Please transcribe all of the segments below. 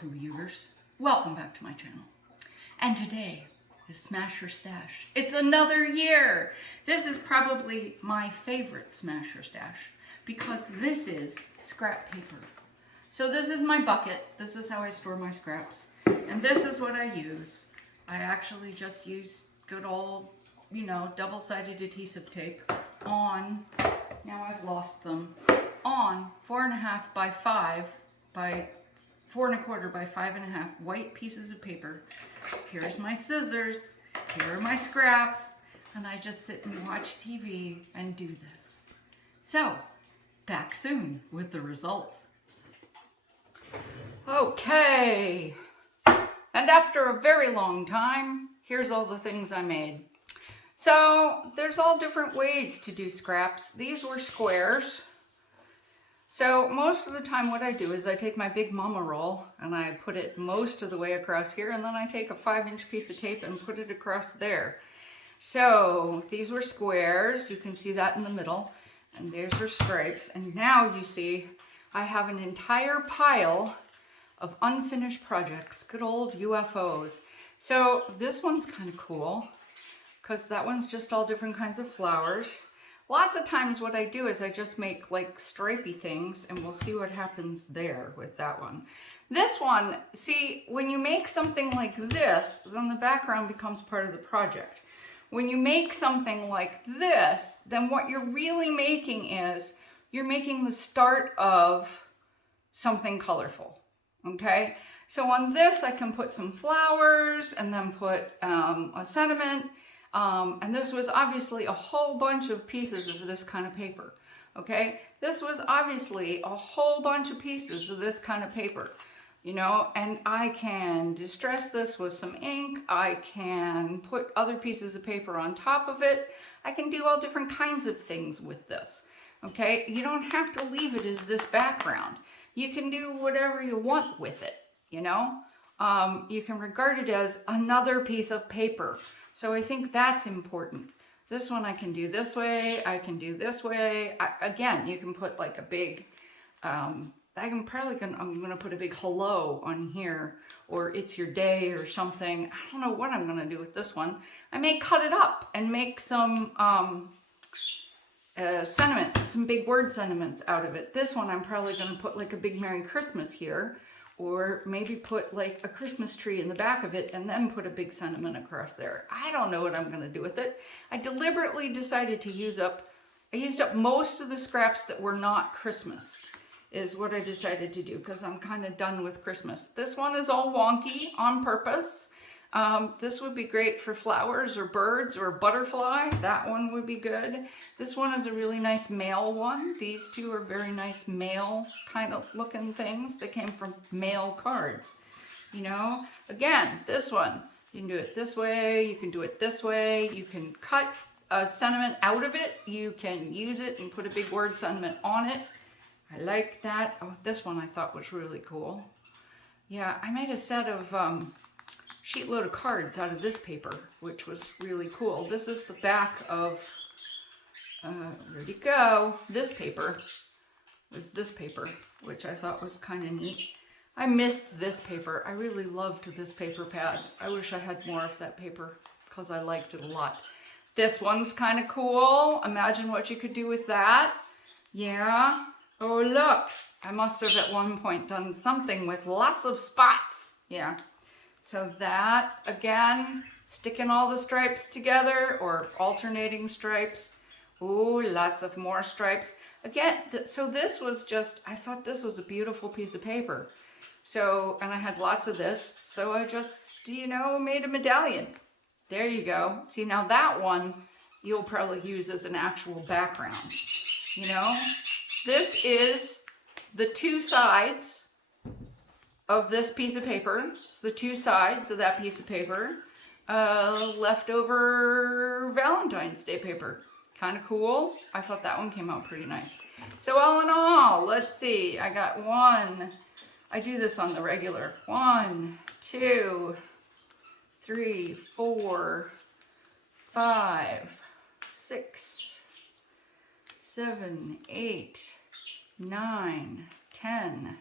Hello viewers, welcome back to my channel. And today is Smash or Stash. It's another year! This is probably my favorite Smash or Stash because this is scrap paper. So this is my bucket, this is how I store my scraps, and this is what I use. I actually just use good old, double-sided adhesive tape on, now I've lost them, on 4.5 by 5 by 4.25 by 5.5 white pieces of paper. Here's my scissors, here are my scraps, and I just sit and watch TV and do this. So, back soon with the results. Okay, and after a very long time, here's all the things I made. So, there's all different ways to do scraps. These were squares. So most of the time what I do is I take my big mama roll and I put it most of the way across here, and then I take a 5-inch piece of tape and put it across there. So these were squares, you can see that in the middle, and there's her stripes. And now you see I have an entire pile of unfinished projects, good old UFOs. So this one's kind of cool because that one's just all different kinds of flowers. Lots of times what I do is I just make like stripey things, and we'll see what happens there with that one. This one, see, when you make something like this, then the background becomes part of the project. When you make something like this, then what you're really making is, you're making the start of something colorful, okay? So on this I can put some flowers and then put a sentiment. And this was obviously a whole bunch of pieces of this kind of paper, okay? This was obviously a whole bunch of pieces of this kind of paper, and I can distress this with some ink. I can put other pieces of paper on top of it. I can do all different kinds of things with this, okay? You don't have to leave it as this background. You can do whatever you want with it, you can regard it as another piece of paper. So I think that's important. This one I can do this way, I can do this way. Again, you can put like a big, I'm gonna put a big hello on here, or it's your day or something. I don't know what I'm gonna do with this one. I may cut it up and make some sentiments, some big word sentiments out of it. This one I'm probably gonna put like a big Merry Christmas here, or maybe put like a Christmas tree in the back of it and then put a big sentiment across there. I don't know what I'm gonna do with it. I deliberately decided to use up, I used up most of the scraps that were not Christmas, is what I decided to do, because I'm kind of done with Christmas. This one is all wonky on purpose. This would be great for flowers or birds or butterfly. That one would be good. This one is a really nice mail one. These two are very nice mail kind of looking things. They came from mail cards, Again, this one, you can do it this way. You can do it this way. You can cut a sentiment out of it. You can use it and put a big word sentiment on it. I like that. Oh, this one I thought was really cool. Yeah, I made a set of sheet load of cards out of this paper, which was really cool. This is the back of, where'd it go? This paper was this paper, which I thought was kind of neat. I missed this paper. I really loved this paper pad. I wish I had more of that paper because I liked it a lot. This one's kind of cool. Imagine what you could do with that. Yeah. Oh, look. I must have at one point done something with lots of spots. Yeah. So that, again, sticking all the stripes together or alternating stripes. Ooh, lots of more stripes. Again, so this was just, I thought this was a beautiful piece of paper. So, and I had lots of this, so I just, made a medallion. There you go. See, now that one you'll probably use as an actual background. This is the two sides of this piece of paper. It's the two sides of that piece of paper. Leftover Valentine's Day paper. Kind of cool. I thought that one came out pretty nice. So all in all, let's see. I got one. I do this on the regular. 1, 2, 3, 4, 5, 6, 7, 8, 9, 10,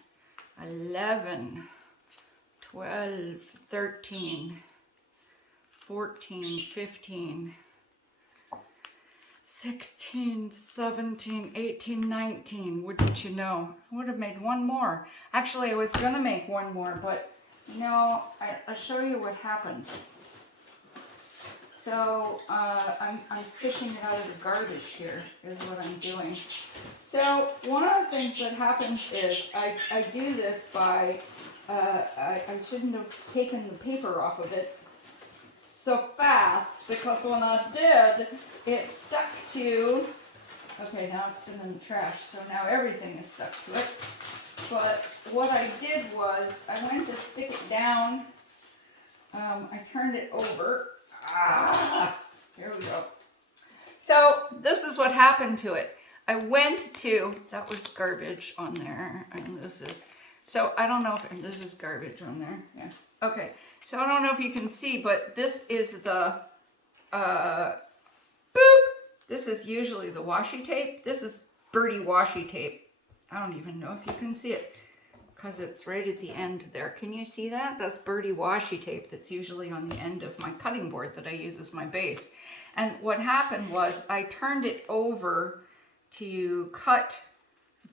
11, 12, 13, 14, 15, 16, 17, 18, 19. Wouldn't you know? I would have made one more. Actually, I was gonna make one more, but no, I'll show you what happened. So I'm fishing it out of the garbage here, is what I'm doing. So one of the things that happens is I do this by, I shouldn't have taken the paper off of it so fast, because when I did, it stuck to, okay, now it's been in the trash, so now everything is stuck to it. But what I did was, I went to stick it down, I turned it over. Here we go. So this is what happened to it. I went to, that was garbage on there, and this is, so I don't know if, and this is garbage on there, yeah. Okay, so I don't know if you can see, but this is the, boop, this is usually the washi tape. This is birdie washi tape. I don't even know if you can see it, because it's right at the end there. Can you see that? That's birdie washi tape that's usually on the end of my cutting board that I use as my base. And what happened was I turned it over to cut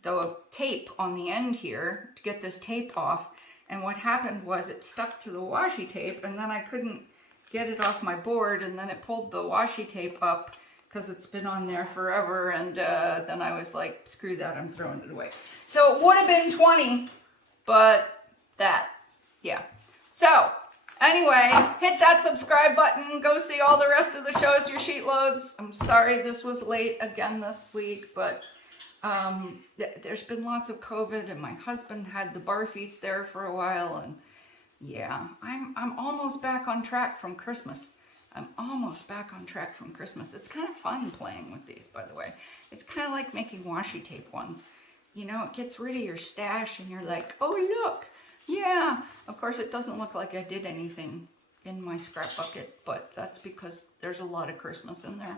the tape on the end here to get this tape off. And what happened was it stuck to the washi tape, and then I couldn't get it off my board, and then it pulled the washi tape up because it's been on there forever. And then I was like, screw that, I'm throwing it away. So it would have been 20. But that, yeah. So, anyway, hit that subscribe button. Go see all the rest of the shows, your sheet loads. I'm sorry this was late again this week, but there's been lots of COVID, and my husband had the barfies there for a while, and yeah, I'm almost back on track from Christmas. I'm almost back on track from Christmas. It's kind of fun playing with these, by the way. It's kind of like making washi tape ones. You know, it gets rid of your stash, and you're like, oh, look, yeah. Of course, it doesn't look like I did anything in my scrap bucket, but that's because there's a lot of Christmas in there.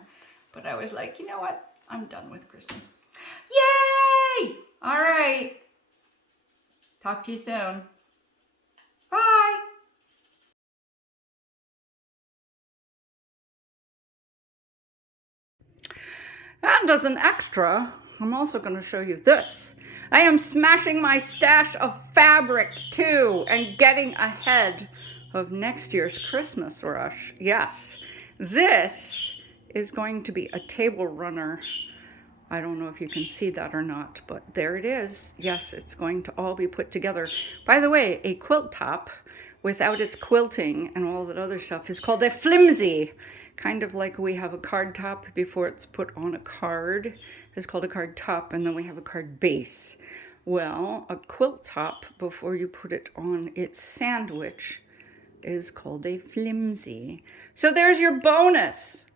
But I was like, you know what? I'm done with Christmas. Yay! All right. Talk to you soon. Bye. And as an extra, I'm also going to show you this. I am smashing my stash of fabric too and getting ahead of next year's Christmas rush. Yes, this is going to be a table runner. I don't know if you can see that or not, but there it is. Yes, it's going to all be put together. By the way, a quilt top without its quilting and all that other stuff is called a flimsy. Kind of like we have a card top before it's put on a card. It's called a card top, and then we have a card base. Well, a quilt top before you put it on its sandwich is called a flimsy. So there's your bonus.